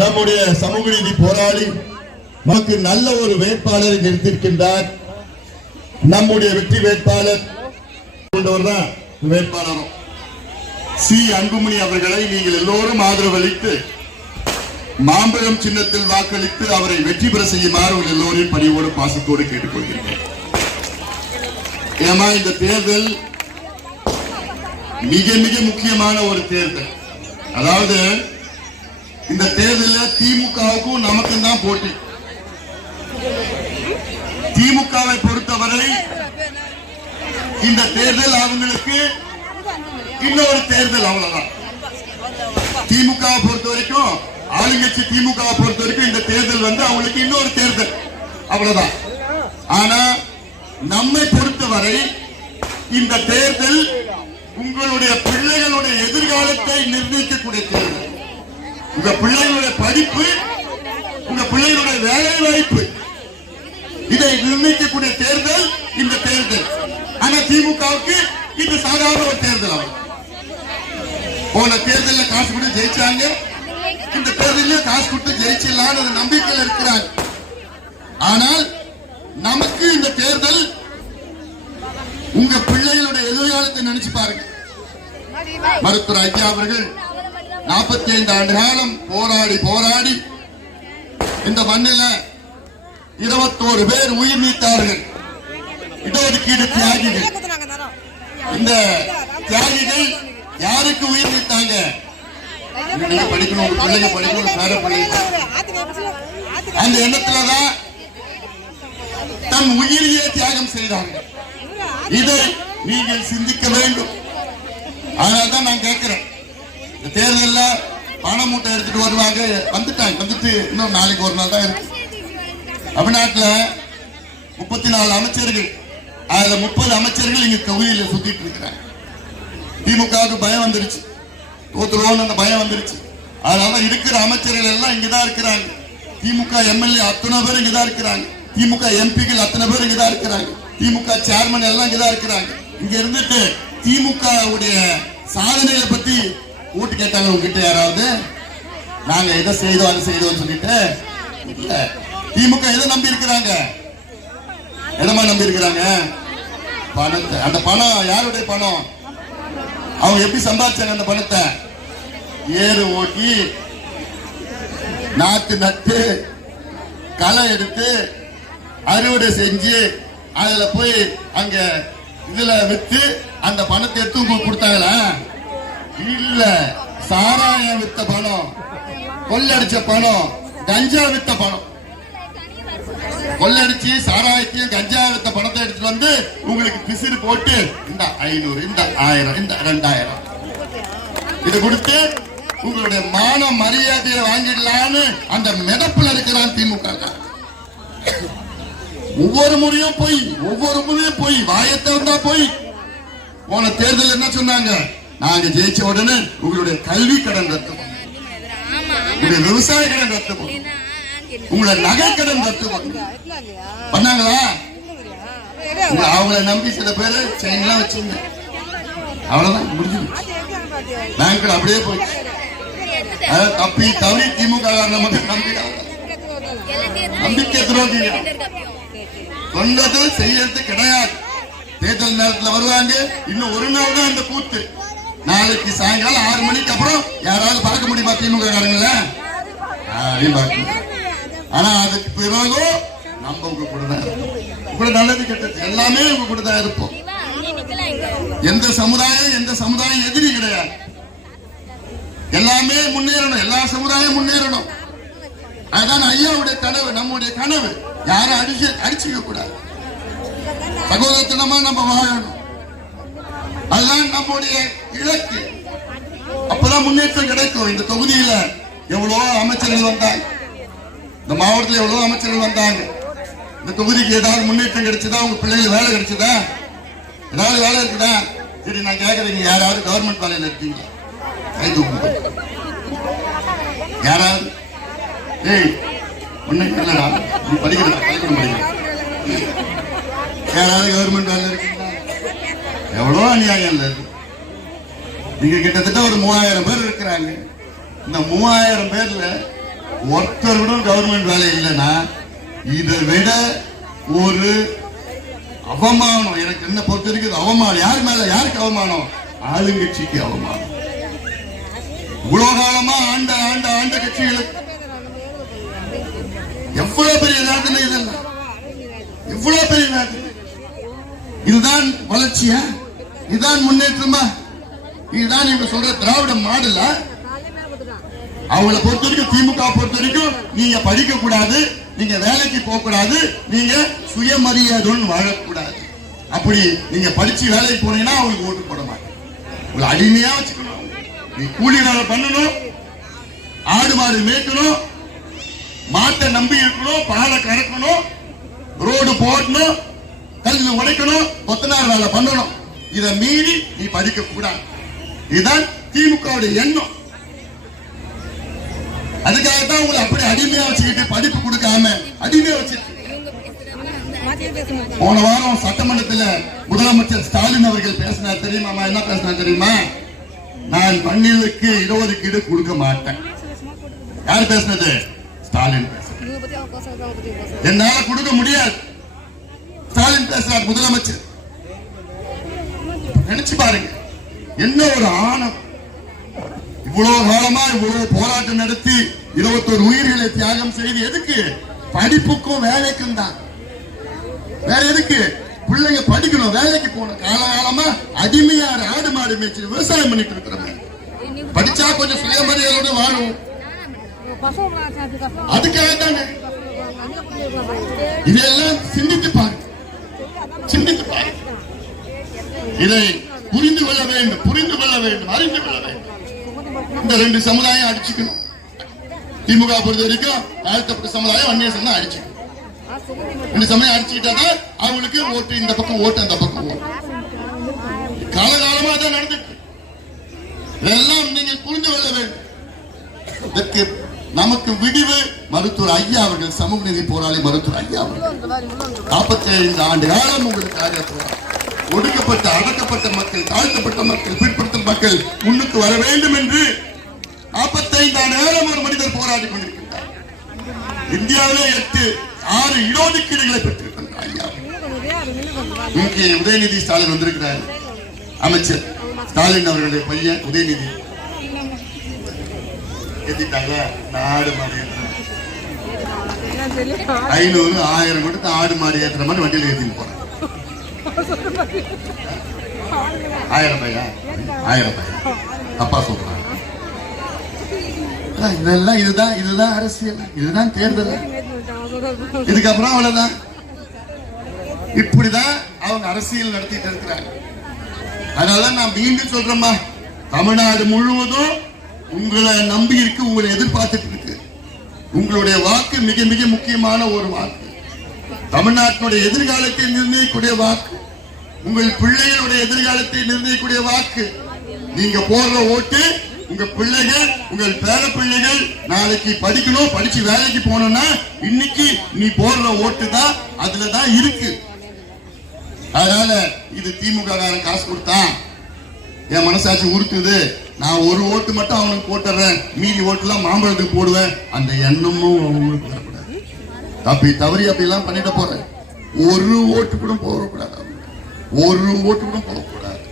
நம்முடைய சமூக நீதி போராளி நமக்கு நல்ல ஒரு வேட்பாளரை நிறுத்திருக்கின்றார். நம்முடைய வெற்றி வேட்பாளர் வேட்பாளரும் சி அன்புமணி அவர்களை நீங்கள் எல்லோரும் ஆதரவு அளித்து மாம்பழம் சின்னத்தில் வாக்களித்து அவரை வெற்றி பெற செய்யுமாறு எல்லோரையும் பணியோடு பாசத்தோடு கேட்டுக்கொள்கிறேன். ஏமா இந்த தேர்தல் மிக மிக முக்கியமான ஒரு தேர்தல். அதாவது இந்த தேர்தலில் திமுகவுக்கும் நமக்கும் தான் போட்டி. திமுகவை பொறுத்தவரை இந்த தேர்தல் அவங்களுக்கு இன்னொரு தேர்தல், அவ்வளவுதான். திமுகவை பொறுத்த வரைக்கும், ஆளுங்கட்சி திமுகவை பொறுத்த வரைக்கும் இந்த தேர்தல் அவங்களுக்கு இன்னொரு தேர்தல், அவ்வளவுதான். ஆனா நம்மை பொறுத்தவரை இந்த தேர்தல் உங்களுடைய பிள்ளைகளுடைய எதிர்காலத்தை நிர்ணயிக்கக்கூடிய தேர்தல். உங்க பிள்ளைகளுடைய படிப்பு, உங்க பிள்ளைகளுடைய வேலை வாய்ப்பு, இதை நிர்ணயிக்கக்கூடிய தேர்தல் இந்த தேர்தல். ஆனா திமுகவுக்கு இது சாதாரண ஒரு தேர்தல். போன தேர்தலில் காசு கொடுத்து ஜெயிச்சாங்க, இந்த தேர்தலில் காசு கொடுத்து ஜெயிச்சிடலான்னு நம்பிக்கையில் இருக்கிறாங்க. ஆனால் நமக்கு இந்த தேர்தல் உங்க பிள்ளைகளுடைய எதிர்காலத்தை நினைச்சு பாருங்க. மருத்துவர் ஐயா அவர்கள் 45 ஆண்டு காலம் போராடி போராடி இந்த மண்ணில் 21 பேர் உயிர் நீத்தார்கள். இடஒதுக்கீடு தியாகிகள். இந்த தியாகிகள் யாருக்கு உயிர் நீத்தாங்க? படிக்கணும், பிள்ளைங்க படிக்கணும், பேர பிள்ளைங்க. அந்த எண்ணத்துலதான் தன் உயிரியே தியாகம் செய்தார்கள். இதை நீங்கள் சிந்திக்க வேண்டும். அதனால்தான் நான் கேட்கிறேன், இந்த தேர்தலில் பண மூட்டை எடுத்துட்டு வருவாங்க, வந்துட்டு இன்னும் நாளைக்கு ஒரு நாள் தான் இருக்கு. தமிழ்நாட்டில் 34 அமைச்சர்கள், அதுல 30 அமைச்சர்கள் இங்க தொகுதியில் சுத்திட்டு இருக்கிறாங்க. திமுகவுக்கு பயம் வந்துருச்சு, தோத்துருவோம் அந்த பயம் வந்துருச்சு. அதனால இருக்கிற அமைச்சர்கள் எல்லாம் இங்கதான் இருக்கிறாங்க. திமுக எம்எல்ஏ அத்தனை பேர் இங்கதான் இருக்கிறாங்க. திமுக எம்பிக்கள் அத்தனை பேர் இங்கதான் இருக்கிறாங்க. திமுக சேர்மன் எல்லாம் இங்கதான் இருக்கிறாங்க. இங்க இருந்துட்டு திமுக உடைய சாதனைகளை பத்தி ஓட்டு கேட்டாங்க உங்ககிட்ட யாராவது? நாங்க எதை செய்தோம் அதை செய்தோம் சொல்லிட்டு இல்ல. திமுக எதை நம்பி இருக்கிறாங்க? எதமா நம்பி இருக்கிறாங்க? பணத்தை. அந்த பணம் யாருடைய பணம்? அவங்க எப்படி சம்பாதிச்சாங்க அந்த பணத்தை? ஏறு ஓட்டி, நாத்து நட்டு, களை எடுத்து, அறுவடை செஞ்சு, அதுல போய் அங்க இதுல வித்து அந்த பணத்தை எடுத்து உங்களுக்கு கொடுத்தாங்களா? இல்ல. சாராயம் வித்த பணம், கொள்ளடிச்ச பணம், கஞ்சா வித்த பணம். கொள்ளடிச்சு சாராயத்தையும் கஞ்சா வித்த பணத்தை எடுத்துட்டு வந்து உங்களுக்கு பிசிறு போட்டு இந்த 500, இந்த 1000, இந்த 2000 இது கொடுத்து உங்களுடைய மான மரியாதையை வாங்கிடலான்னு அந்த மிதப்புல இருக்கிறான் திமுக. ஒவ்வொரு முறையும் போய் வாயத்தை வந்தா போய். போன தேர்தல் என்ன சொன்னாங்க? நாங்க ஜெயிச்ச உடனே உங்களுடைய கல்வி கடன் ரத்து பண்ணும், உங்களுடைய விவசாய கடன் ரத்து பண்ணும், உங்களை நகை கடன் ரத்து பண்ணும். பண்ணாங்களா? அவங்கள நம்பி சில பேரு செயின்லாம் வச்சுங்க, அவ்வளவுதான் முடிஞ்சு. பேங்க்ல அப்படியே போயிடுச்சு. தப்பி தவறி திமுக நம்பிக்கை துரோகி சொன்னது செய்யறது கிடையாது. தேர்தல் நேரத்தில் வருவாங்க. இன்னும் ஒரு நாள் தான் அந்த கூத்து. நாளைக்கு சாயங்காலம் 6 மணிக்கு அப்புறம் யாராவது பார்க்க முடியுமா திமுக காரங்கள? ஆனா அதுக்கு பிறகு நம்ம உங்க கூட தான் இருப்போம். நல்லது கெட்டது எல்லாமே உங்க கூட தான் இருப்போம். எந்த சமுதாயம் எதிரி கிடையாது. எல்லாமே முன்னேறணும், எல்லா சமுதாயம் முன்னேறணும். அதுதான் ஐயாவுடைய கனவு, நம்முடைய கனவு. யாரும் அடிச்சுக்க கூடாது, சகோதரத்தனமா நம்ம வாழணும். அதுதான் நம்முடைய இலக்கு. அப்பதான் முன்னேற்றம் கிடைக்கும். இந்த தொகுதியில எவ்வளவோ அமைச்சர்கள் வந்தாங்க, இந்த மாவட்டத்தில் எவ்வளவோ அமைச்சர்கள் வந்தாங்க. இந்த தொகுதிக்கு ஏதாவது முன்னேற்றம் கிடைச்சதா? உங்க பிள்ளைகள் வேலை கிடைச்சதா? ஏதாவது வேலை இருக்குதா? சரி, நான் கேட்கறேன், யாராவது கவர்மெண்ட் வேலையில இருக்கீங்களா? கை தூக்கு. யாராவது? ஏய், ஒண்ணு இல்லடா, நீ படிக்கிறேன். யாராவது கவர்மெண்ட் வேலை இருக்கீங்களா? எவ்வளவு அநியாயம் இருக்கு. நீங்க கிட்டத்தட்ட ஒரு 3000 பேர் இருக்கிறாங்க. இந்த 3000 பேர்ல ஒருத்தருடன் கவர்மெண்ட் வேலை இல்லைன்னா இதை விட ஒரு அவமானம் எனக்கு என்ன பொறுத்த வரைக்கும் அவமானம். யார் மேல? யாருக்கு அவமானம்? ஆளுங்கட்சிக்கு அவமானம். இவ்வளவு காலமா ஆண்ட கட்சிகளுக்கு எவ்வளவு பெரிய நாட்டில் இதெல்லாம் எவ்வளவு பெரிய நாட்டு. இதுதான் வளர்ச்சியா? இதுதான் முன்னேற்றமா? இதுதான் இவங்க சொல்ற திராவிட மாடலா? அவங்கள பொறுத்த வரைக்கும், திமுக பொறுத்த வரைக்கும், நீங்க படிக்க கூடாது, நீங்க வேலைக்கு போக கூடாது, நீங்க சுயமரியாதையுடன் வாழக்கூடாது. அப்படி நீங்க படிச்சு வேலைக்கு போனீங்கன்னா அவங்களுக்கு ஓட்டு போட மாட்டேன். உங்களை அடிமையா வச்சுக்கணும். நீ கூலி வேலை பண்ணணும், ஆடு மாடு மேய்க்கணும், மாட்டை நம்பி இருக்கணும், பாலை கறக்கணும், ரோடு போடணும், கல்லு உடைக்கணும், கொத்தனார் வேலை பண்ணணும். இதை மீறி நீ படிக்க கூடாது. இதுதான் திமுக எண்ணம். அதுக்காகத்தான் உங்களை அப்படி அடிமையா வச்சுக்கிட்டு படிப்பு கொடுக்காம அடிமையா வச்சுட்டு. போன வாரம் சட்டமன்றத்தில் முதலமைச்சர் ஸ்டாலின் அவர்கள் பேசினார் தெரியுமா? என்ன பேசினார் தெரியுமா? நான் பள்ளிகளுக்கு இடஒதுக்கீடு கொடுக்க மாட்டேன். யார் பேசினது? ஸ்டாலின் பேசுறார். என்னால கொடுக்க முடியாது. ஸ்டாலின் பேசுறார், முதலமைச்சர். நினைச்சு பாருங்க, என்ன ஒரு ஆணவம். இவ்வளவு காலமா இவ்வளவு போராட்டம் நடத்தி 21 உயிர்களை தியாகம் செய்து எதுக்கு? படிப்புக்கும் வேலைக்கும் தான். வேற எதுக்கு? பிள்ளைங்க படிக்கணும், வேலைக்கு போகணும். காலகாலமா அடிமையா ஆடு மாடு மேய்ச்சி விவசாயம் பண்ணிட்டு இருக்கிறவங்க படிச்சா கொஞ்சம் சுயமரியாதையோட வாழும். அதுக்காக தானே இதெல்லாம் சிந்தித்து பாருங்க, சிந்தித்து பாருங்க. இதை புரிந்து கொள்ள வேண்டும், புரிந்து கொள்ள வேண்டும், அறிந்து கொள்ள வேண்டும். இந்த ரெண்டு சமுதாயம் அடிச்சுக்கணும். திமுக பொறுத்த வரைக்கும் தாழ்த்தப்பட்ட சமுதாயம், அந்நிய சமுதாயம் அடிச்சுக்கணும். இந்த சமயம் அடிச்சுக்கிட்டாதான் அவங்களுக்கு ஓட்டு இந்த பக்கம், ஓட்டு அந்த பக்கம் ஓட்டு. காலகாலமா தான் நடந்துட்டு. இதெல்லாம் நீங்கள் புரிந்து கொள்ள வேண்டும். இதற்கு நமக்கு விடிவு மருத்துவர் ஐயா அவர்கள், சமூக நீதி போராளி மருத்துவர் ஐயா அவர்கள் 45 ஆண்டு காலம் உங்களுக்காக போராடி ஒடுக்கப்பட்ட, அடக்கப்பட்ட மக்கள், தாழ்த்தப்பட்ட மக்கள், பிற்படுத்தும் மக்கள் முன்னுக்கு வர வேண்டும் என்று 45 ஆண்டு காலம் ஒரு மனிதர் போராடி கொண்டிருக்கிறார். இந்தியாவிலே 6 இடஒதுக்கீடுகளை பெற்றிருக்கின்றார் ஐயா. இங்கே உதயநிதி ஸ்டாலின் வந்திருக்கிறார். அமைச்சர் ஸ்டாலின் அவர்களுடைய பையன் உதயநிதி ஏத்திட்டாங்க. நாடு மாடு 500 1000 கொடுத்து ஆடு மாடு ஏற்றுற மாதிரி வண்டியில் ஏற்றின்னு போறேன். 1000 பையா, 1000 பையா அப்பா சொல்றாங்க. இதெல்லாம் இதுதான் அரசியல், இதுதான் தேர்தல். இதுக்கப்புறம் அவ்வளவுதான். இப்படிதான் அவங்க அரசியல் நடத்திட்டு இருக்கிறாங்க. அதனால நான் மீண்டும் சொல்றேம்மா, தமிழ்நாடு முழுவதும் உங்களை நம்பி இருக்கு, உங்களை எதிர்பார்த்துட்டு இருக்கு. உங்களுடைய வாக்கு மிக மிக முக்கியமான ஒரு வாக்கு. தமிழ்நாட்டினுடைய எதிர்காலத்தை நிர்ணயிக்கூடிய வாக்கு, உங்கள் பிள்ளைகளுடைய எதிர்காலத்தை நிர்ணயிக்கூடிய வாக்கு. நீங்க போடுற ஓட்டு உங்க பிள்ளைகள், உங்கள் பேர பிள்ளைகள் நாளைக்கு படிக்கணும், படிச்சு வேலைக்கு போகணும்னா இன்னைக்கு நீ போடுற ஓட்டு தான் அதுலதான் இருக்கு. அதனால இது திமுக காரன் காசு கொடுத்தான், என் மனசாட்சி உறுத்துது, நான் ஒரு ஓட்டு மட்டும் அவனுக்கு போட்டுறேன், மீதி ஓட்டுலாம் மாம்பழத்துக்கு போடுவேன், அந்த எண்ணமும் அவங்களுக்கு வரக்கூடாது. தவறி அப்படிலாம் பண்ணிட்டு போறேன். ஒரு ஓட்டு கூட போகக்கூடாது, ஒரு ஓட்டு கூட போகக்கூடாது.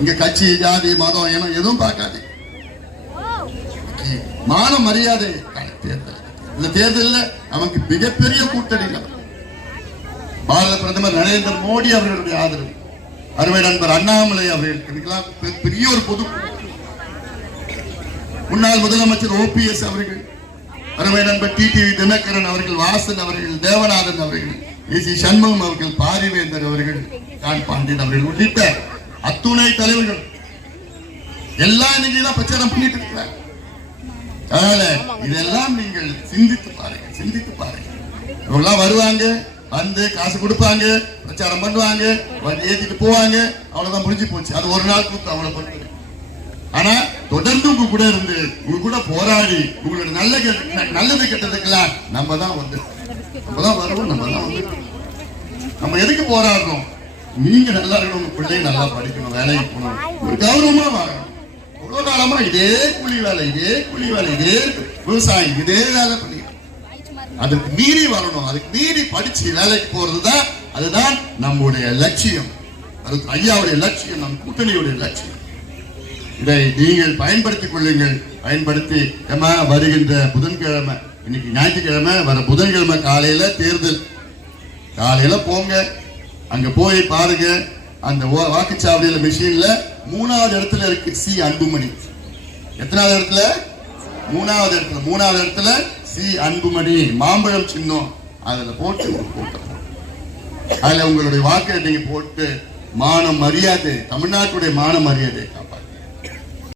இங்க கட்சி, ஜாதி, மதம், இனம் எதுவும் பார்க்காது. மான மரியாதை தேர்தல். இந்த தேர்தலில் நமக்கு மிகப்பெரிய கூட்டணி பாரத பிரதமர் நரேந்திர மோடி அவர்களுடைய ஆதரவு, அருமை நண்பர் அண்ணாமலை அவர்களுக்கு பெரிய ஒரு பொது, முன்னாள் முதலமைச்சர் OPS அவர்கள், அருமை நண்பர் டிடிவி தினகரன் அவர்கள், வாசன் அவர்கள், தேவநாதன் அவர்கள், AC சண்முகம் அவர்கள், பாரிவேந்தர் அவர்கள், கான் பாண்டியன் அவர்கள் உள்ளிட்ட அத்துணை தலைவர்கள் எல்லாம் இன்னைக்கு தான் பிரச்சாரம் பண்ணிட்டு இருக்கிறாங்க. அதனால இதெல்லாம் நீங்கள் சிந்தித்து பாருங்க, சிந்தித்து பாருங்க. இவங்கெல்லாம் வருவாங்க, வந்து காசு கொடுப்பாங்க, பிரச்சாரம் பண்ணுவாங்க, வந்து ஏத்திட்டு போவாங்க, அவ்வளவுதான் முடிஞ்சு போச்சு. அது ஒரு நாள் கூத்து, அவ்வளவு பொறுத்து. ஆனா தொடர்ந்து உங்க கூட இருந்து, உங்க கூட போராடி, உங்களோட நல்லது கெட்டதுக்கெல்லாம் நம்ம தான் வந்து, நம்ம தான் வருவோம், நம்ம தான் வந்து. நம்ம எதுக்கு போராடுறோம்? நீங்க நல்லா இருக்கணும், உங்க பிள்ளைங்க நல்லா படிக்கணும், வேலைக்கு போகணும், ஒரு கௌரவமா வாழணும். ரொம்ப காலமா இதே கூலி வேலை இதே விவசாயம் இதே வேலை பண்ணி அதுக்கு மீறி வரணும், அதுக்கு மீறி படிச்சு வேலைக்கு போறதுதான் அதுதான் நம்முடைய லட்சியம். ஐயாவுடைய லட்சியம், நம் கூட்டணியுடைய லட்சியம். இதை நீங்கள் பயன்படுத்திக் கொள்ளுங்கள். பயன்படுத்தி வருகின்ற புதன்கிழமை, இன்னைக்கு ஞாயிற்றுக்கிழமை, வர புதன்கிழமை காலையில தேர்தல். காலையில போங்க, அங்க போய் பாருங்க. அந்த வாக்குச்சாவடியில மிஷின்ல 3வது இடத்துல இருக்கு சி அன்புமணி. எத்தனாவது இடத்துல? 3வது இடத்துல சி அன்புமணி, மாம்பழம் சின்னம். அதுல போட்டு அதுல உங்களுடைய வாக்கை நீங்க போட்டு மான மரியாதை, தமிழ்நாட்டுடைய மான மரியாதை காப்பாற்று.